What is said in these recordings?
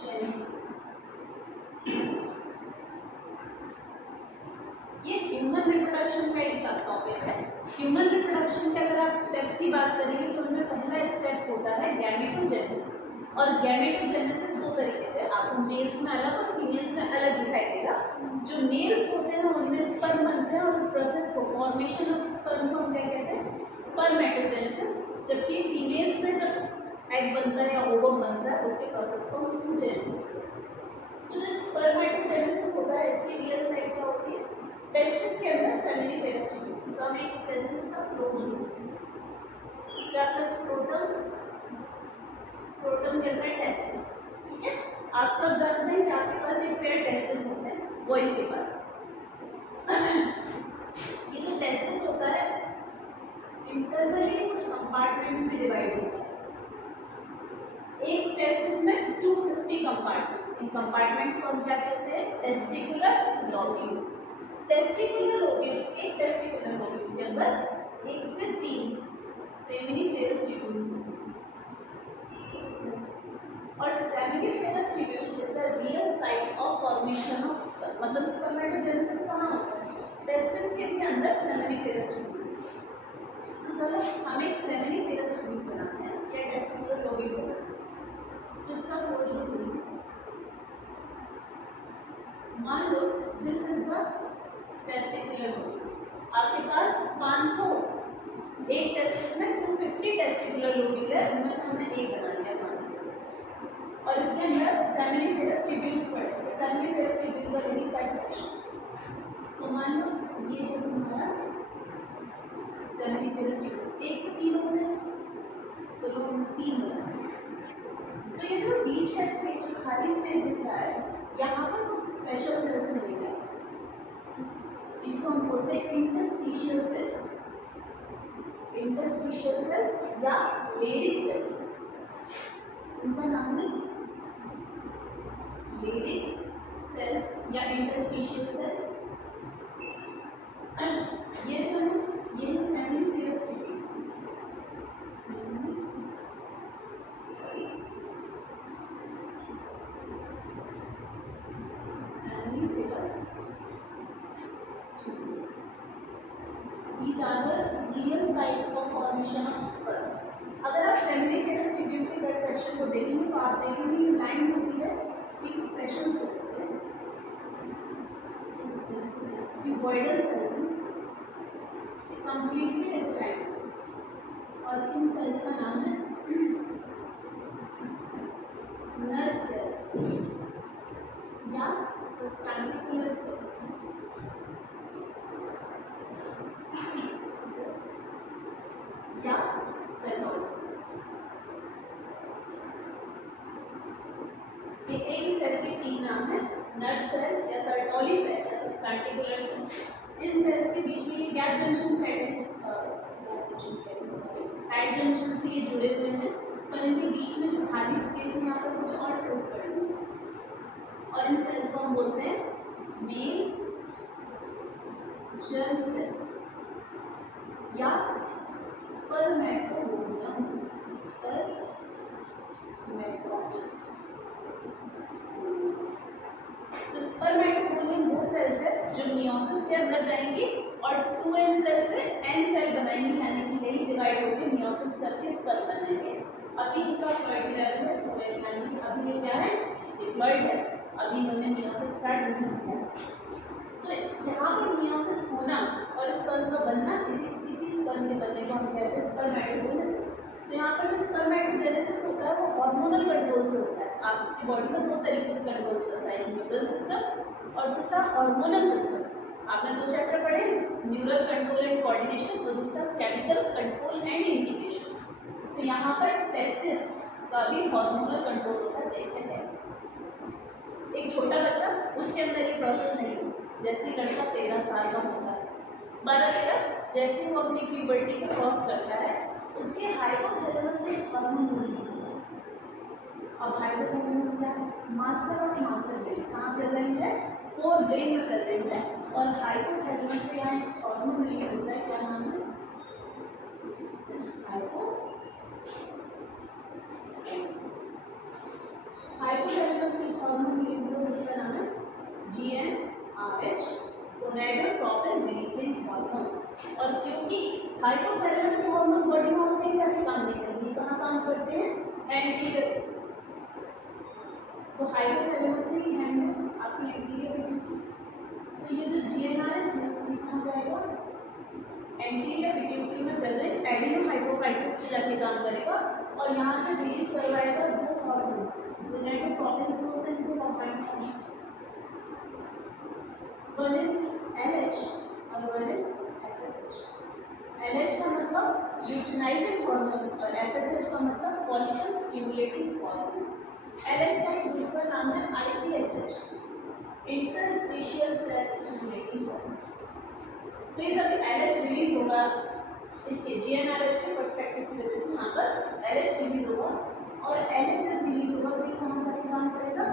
Genesis. ये human reproduction का एक सब टॉपिक है। ह्यूमन रिप्रोडक्शन के अगर आप स्टेप्स की बात करेंगे तो उनमें पहला स्टेप होता है गैमेटोजेनेसिस। और गैमेटोजेनेसिस दो तरीके से, आपको मेल्स में अलग और फीमेल्स में अलग दिखाई देगा। जो मेल्स होते हैं उनमें स्पर्म बनते हैं और उस प्रोसेस को, फॉर्मेशन ऑफ स्पर्म को हम क्या कहते हैं, स्पर्मेटोजेनेसिस। जबकि फीमेल्स में जब एग बनता है या ओवम बनता है उसके प्रोसेस को हम oogenesis कहते हैं। तो जो स्पर्मेटोजेनेसिस होता है इसकी रियल साइड क्या होती है, टेस्टिस के अंदर सेमिनिफेरस ट्यूब। तो हम एक टेस्टिस का क्लोज लूप, क्या आपका स्क्रोटम के अंदर टेस्टिस, ठीक है। आप सब जानते हैं कि आपके पास एक पेयर टेस्टिस होते हैं बॉयज के पास। ये जो टेस्टिस होता है इंटरनली कुछ कंपार्टमेंट्स में डिवाइड होता है। एक टेस्टिस में 250 कंपार्टमेंट्स, इन कंपार्टमेंट्स को हम क्या कहते हैं, टेस्टिकुलर लोब्यूल्स। टेस्टिकुलर लोब्यूल, एक टेस्टिकुलर लोब्यूल के अंदर 1 से 3 सेमिनिफेरस ट्यूब्यूल्स होते हैं। और seminiferous tubule is the real site of formation of sperm. मतलब स्पर्मेटोजेनेसिस कहाँ होता है, टेस्टिस के भी अंदर सेमिनिफेरस ट्यूब्यूल। तो चलो हम एक सेमिनिफेरस ट्यूब्यूल बनाते हैं या टेस्टिकुलर लोब्यूल बनाते हैं। तो इसका क्लोज लूप लूँ, मान लो this is the testicular lobule. आपके पास 500, एक टेस्टिस में 250 टेस्टिकुलर लोब्यूल है, उनमें से हमने एक बना लिया मान लीजिए। और इसके अंदर सेमिनिफेरस ट्यूब्यूल्स पड़े, तो सेमिनिफेरस ट्यूब्यूल का लेंगे डिसेक्शन। तो मान लो ये है तुम्हारा सेमिनिफेरस ट्यूब्यूल, 1 से 3 होते हैं तो लोग हमने 3 बना। तो ये जो बीच का स्पेस, जो खाली स्पेस दिख रहा है, यहाँ पर कुछ स्पेशल सेल्स मिलेंगे, इनको हम बोलते हैं इंटरस्टिशियल सेल्स। इंटरस्टिशियल सेल्स या लेडिक सेल्स, इनका नाम है लेडिक सेल्स या इंटरस्टिशियल सेल्स। ये जो है ये seminiferous tubule, These are the real site of formation of sperm. अगर आप सेमिनिफेरस ट्यूब्यूल के कट सेक्शन को देखेंगे तो आप देखेंगे ये लाइन होती है एक स्पेशल सेल से, जिस तरीके से क्यूबॉइडल सेल्स हैं, कंप्लीटली इस लाइन। और इन सेल्स का नाम है नर सेल या सस्पेंडिकुलर सेल या सेलोइड। ये एक सेल के 3 नाम है, नर सेल या सर्टोली सेल या सस्पेंडिकुलर सेल। इन सेल्स के बीच में ये gap junction side tight junction से ये जुड़े हुए हैं, पर इनके बीच में जो खाली स्पेस है यहाँ पर कुछ और सेल्स पड़े हुए हैं और इन सेल्स को हम बोलते हैं मेल जर्म सेल या स्पर्मेटोगोनियम। तो स्पर्मेटोगोनियम वो सेल्स है जो मियोसिस के अंदर जाएंगी और 2n सेल से n सेल बनाएंगी, यानी कि यही डिवाइड होकर मियोसिस करके स्पर्म बनेंगे। अभी इनका प्लॉइड लेवल है 2n, यानी कि अभी ये क्या है, डिप्लॉइड है, अभी इन्होंने मियोसिस स्टार्ट नहीं किया। तो यहाँ पर मियोसिस होना और स्पर्म का बनना, इसी स्पर्म के बनने को हम कहते हैं स्पर्मेटोजेनेसिस। तो यहाँ पर जो स्पर्मेटोजेनेसिस होता है वो हार्मोनल कंट्रोल से होता है। आपकी बॉडी में 2 तरीके से कंट्रोल चलता है, एक न्यूरल सिस्टम और दूसरा हार्मोनल सिस्टम। आपने 2 चैप्टर पढ़े, न्यूरल कंट्रोल एंड कोऑर्डिनेशन, और दूसरा केमिकल कंट्रोल एंड इंटीग्रेशन। तो यहाँ पर टेस्टिस का भी हार्मोनल कंट्रोल होता है। देखते हैं कैसे। एक छोटा बच्चा, उसके अंदर ये प्रोसेस नहीं होती। जैसे लड़का 13 साल का होता है, 12-13, जैसे वो अपनी प्यूबर्टी को क्रॉस करता है, उसके हाइपोथैलेमस से हार्मोन रिलीज होता है। अब हाइपोथैलेमस क्या है, मास्टर ऑफ मास्टर ब्रेन, कहाँ प्रेजेंट है, 4 ब्रेन में प्रेजेंट है। और हाइपोथैलेमस से यहाँ एक हार्मोन रिलीज होता है, क्या नाम है, hypothalamus LH gonadotropin releasing hormone. और क्योंकि हाइपोथैलेमस के हार्मोन बॉडी में होते हैं, क्या काम नहीं करते, ये कहाँ काम करते हैं, एंटीरियर। तो हाइपोथैलेमस से ही हैंड आपकी एंटीरियर पिट्यूटरी। तो ये जो GnRH है ये कहाँ जाएगा, एंटीरियर पिट्यूटरी में प्रेजेंट एडिनोहाइपोफाइसिस से जाके काम करेगा और यहाँ से रिलीज करवाएगा दो हार्मोन्स, गोनाडोट्रोपिन जो होते हैं, दो combined hormone, one is LH और वन इज FSH। LH का मतलब ल्यूटिनाइजिंग हार्मोन और FSH का मतलब फॉलिकल स्टिमुलेटिंग हार्मोन। LH का एक दूसरा नाम है ICSH, interstitial cell stimulating hormone. तो ये जब LH रिलीज होगा, इसके GnRH के पर्सपेक्टिव की वजह से यहाँ पर LH रिलीज होगा और LH जब रिलीज होगा तो ये कहाँ जाके काम करेगा,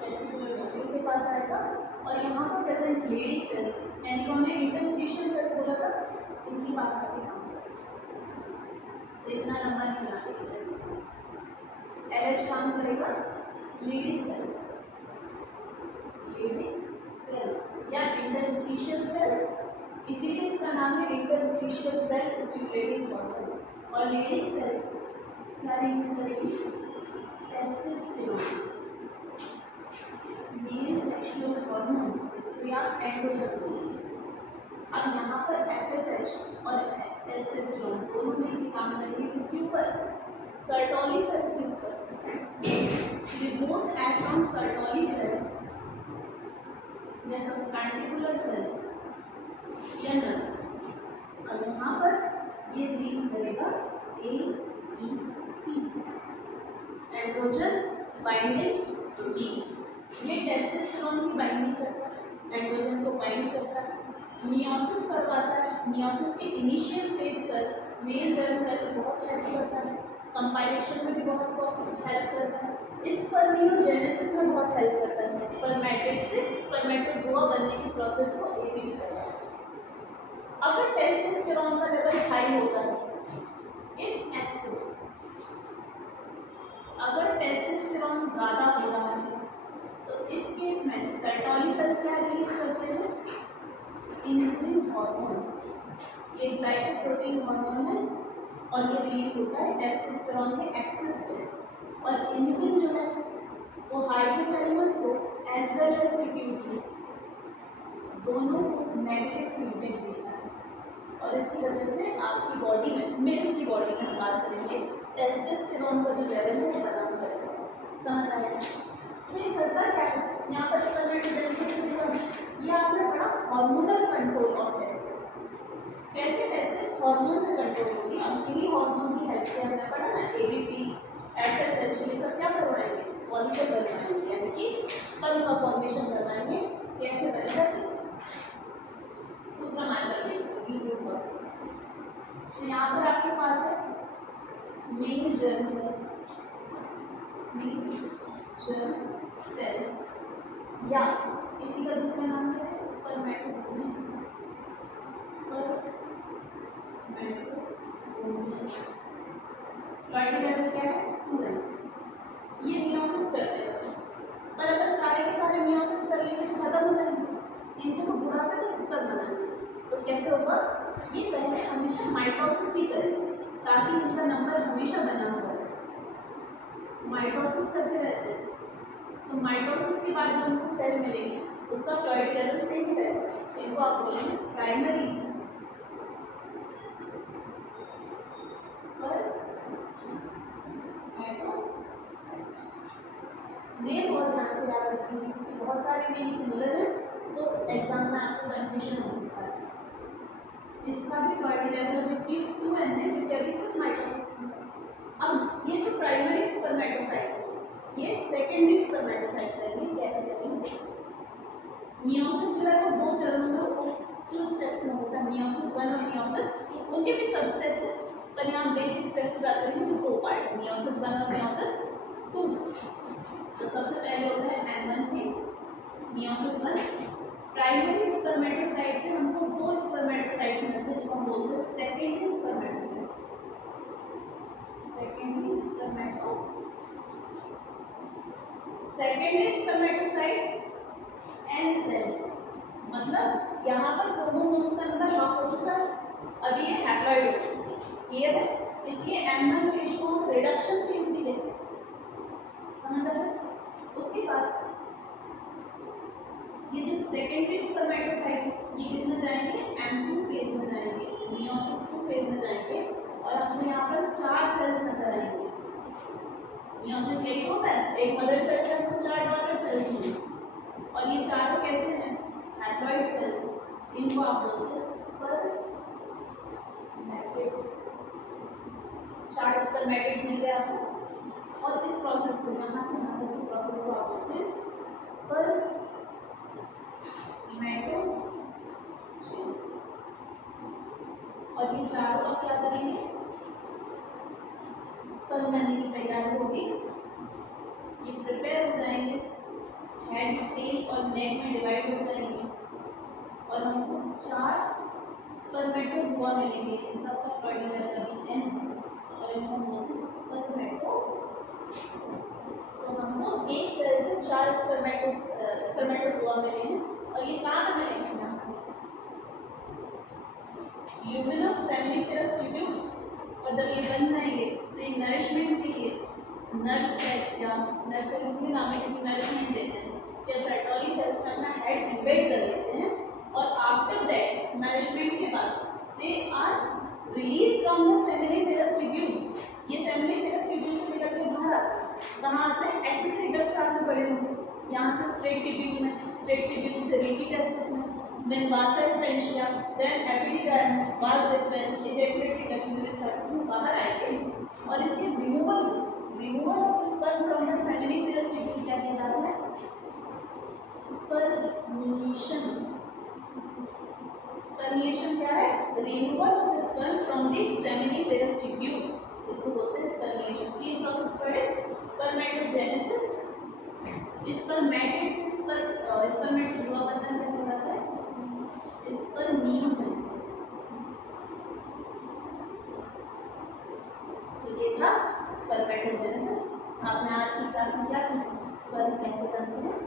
टेस्टिकुलर ट्यूब के पास आएगा और यहाँ पर प्रेजेंट लेडी सेल्स, यानी कि हमने इंटरस्टिशियल सेल्स बोला था, इनके पास आके काम करेगा। तो इतना लंबा नहीं बनाते, LH काम करेगा लीडिंग सेल्स, लीडिंग सेल्स या इंटरस्टिशियल सेल्स, इसीलिए इसका नाम है इंटरस्टिशियल सेल स्टिमुलेटिंग हार्मोन। और लीडिंग सेल्स क्या रिलीज करेगी, टेस्टोस्टेरोन, मेल सेक्सुअल हार्मोन, इसको आप एंड्रोजन बोलेंगे। अब यहाँ पर FSH और टेस्टोस्टेरोन दोनों मिलकर काम करेंगे किसके ऊपर, सर्टोली सेल्स के ऊपर। They both act on Sertoli cell या substanticular cells या nerves। और यहाँ पर ये रिलीज करेगा AEP, एंड्रोजन बाइंडिंग प्रोटीन। ये टेस्टोस्टेरोन की बाइंडिंग करता है, एंड्रोजन को बाइंड करता है, मियोसिस करवाता है। मियोसिस के इनिशियल फेज पर मेल जर्म सेल को बहुत हेल्प करता है, कंपाइलेशन में भी बहुत हेल्प करता है, स्पर्मियोजेनेसिस में बहुत हेल्प करता है, स्पर्मेटिड से स्पर्मेटोजोआ बनने की प्रोसेस को एड करता है। अगर टेस्टोस्टेरोन का लेवल हाई होता है, इफ एक्सेस, अगर टेस्टोस्टेरोन ज़्यादा हो रहा है तो इस केस में सर्टोली सेल्स क्या रिलीज करते हैं, इंसुलिन हार्मोन। ये ग्लाइकोप्रोटीन हार्मोन है और ये रिलीज होता है टेस्टोस्टेरोन के एक्सेस पे। और इंसुलिन जो है वो हाइपोथैलेमस को एज वेल एज पिट्यूटरी दोनों को नेगेटिव फीडबैक देता है और इसकी वजह से आपकी बॉडी में, मेल्स की बॉडी में हम बात करेंगे, टेस्टोस्टेरोन का जो लेवल है वो बना करेगा। समझ आया? तो ये करता क्या है, यहाँ पर स्पर्मेटोजेनेसिस ये आपने पढ़ा हार्मोनल कंट्रोल ऑफ टेस्टिस, कैसे टेस्टिस हार्मोन से कंट्रोल होगी। अब इन्हीं हार्मोन की हेल्प से हमने पढ़ा ना ADP, FSH, ये सब क्या करवाएंगे, फॉलिकल करवाएंगे, यानी कि स्पर्म का फॉर्मेशन करवाएंगे। कैसे करेगा, दूसरा मान कर लेंगे यूट्यूब पर। तो यहाँ पर आपके पास है male germ cell, male germ cell या इसी का दूसरा नाम क्या है, स्पर्मेटोगोनियम, स्पर्मेटोगोनियम। लॉयड लेवल क्या है, 2n। ये मियोसिस करते हैं, पर अगर सारे के सारे मियोसिस कर लेंगे तो खत्म हो जाएंगे, इनको तो बुढ़ापे तक स्तर बनाएंगे। तो कैसे होगा, ये पहले हमेशा माइटोसिस भी करेंगे ताकि इनका नंबर हमेशा बना होगा। माइटोसिस करते रहते हैं तो माइटोसिस के बाद जो उनको सेल मिलेगी उसका फ्लूइड लेवल सेम रहेगा। इनको आप बोलेंगे प्राइमरी नेम बहुत ध्यान से याद रखेंगे क्योंकि बहुत सारे नेम सिमिलर हैं तो एग्जाम में आपको कन्फ्यूजन हो सकता है। इसका भी फ्लूइड लेवल अभी 2n है क्योंकि अभी सिर्फ माइटोसिस हुआ। अब ये जो प्राइमरी स्पर्मेटोसाइट्स है ये सेकेंडरी स्पर्मेटोसाइट करेंगे। कैसे करेंगे, मियोसिस जो है वो दो चरणों में होता है, 2 स्टेप्स में होता है, मियोसिस 1 और मियोसिस, उनके भी सब स्टेप्स हैं पर यहाँ बेसिक स्टेप्स की बात करेंगे तो 2 पार्ट, मियोसिस 1 और मियोसिस 2। तो सबसे पहले होता है M1 phase, meiosis 1। Primary spermatocyte से हमको 2 स्पर्मेटोसाइट्स मिलते हैं, हम बोलते हैं secondary spermatocyte, secondary spermatocyte n cell, मतलब मतलब यहाँ पर क्रोमोसोम्स का नंबर हाफ हो चुका है, अभी ये हैप्लॉइड हो चुकी है, क्लियर है। इसलिए एम1 फेज को हम रिडक्शन फेज भी लेते हैं, समझ आ रहा है। उसके बाद ये जो सेकेंडरी स्पर्मेटोसाइट ये किस में जाएंगे, M2 फेज में जाएंगे, मियोसिस 2 फेज में जाएंगे और आपको यहाँ पर 4 सेल्स नजर आएंगे। मियोसिस यही होता है, एक मदर सेल से आपको 4 डॉटर सेल्स मिलेंगे और ये 4 कैसे हैं, हैप्लॉइड सेल्स, इनको आप बोलते हैं स्पर्मेटिड्स। 4 स्पर्मेटिड्स मिल गए आपको और इस प्रोसेस को यहाँ से यहाँ तक की प्रोसेस को आप बोलते हैं स्पर्मेटोजेनेसिस। और ये चारों अब क्या करेंगे, स्पर्म बनने की तैयारी होगी, ये प्रिपेयर हो जाएंगे, हेड टेल और नेक में डिवाइड हो जाएंगे और हमको 4 स्पर्मेटोजोआ मिलेंगे। इन सबका पर्टिकुलर अभी एन और इनको हम बोलते हैं स्पर्मेटो। तो हमको एक सेल से 4 स्पर्मेटोजोआ मिले हैं और ये कहाँ पे मिलेंगे, ल्यूमेन ऑफ सेमिनिफेरस ट्यूब्यूल। और जब ये बन जाएंगे तो ये नरिशमेंट के लिए नर्स सेल या नर्स सेल इसलिए नाम है क्योंकि नरिशमेंट देते हैं, या सर्टोरी सेल्स में अपना हेड इन्वेड कर लेते हैं और आफ्टर दैट नरिशमेंट के बाद they are released from the seminiferous tubule. ये सेमिनिफेरस ट्यूब्यूल से निकल के बाहर आते हैं, कहाँ आते हैं, एक्सेसरी डक्ट्स साथ में पड़े होंगे, यहाँ से स्ट्रेट ट्यूब्यूल में, स्ट्रेट ट्यूब्यूल से रीटी टेस्टिस में, then vasa differentia, then epididymis, vas deferens, ejaculated duct urethra बाहर आएंगे और इसके removal of sperm from the seminiferous tubule क्या कहलाता है, स्पर्मिएशन। स्पर्मिएशन क्या है, removal of sperm from the seminiferous tubule, इसको बोलते हैं स्पर्मिएशन। तीन प्रोसेस पढ़े, स्पर्मेटोजेनेसिस, स्पर्मेटिड से स्पर्मेटोजोआ बनना कहलाता है, स्पर्मियोजेनेसिस। तो ये था स्पर्मेटोजेनेसिस। आपने आज की क्लास में क्या सीखा, स्पर्म कैसे बनते हैं,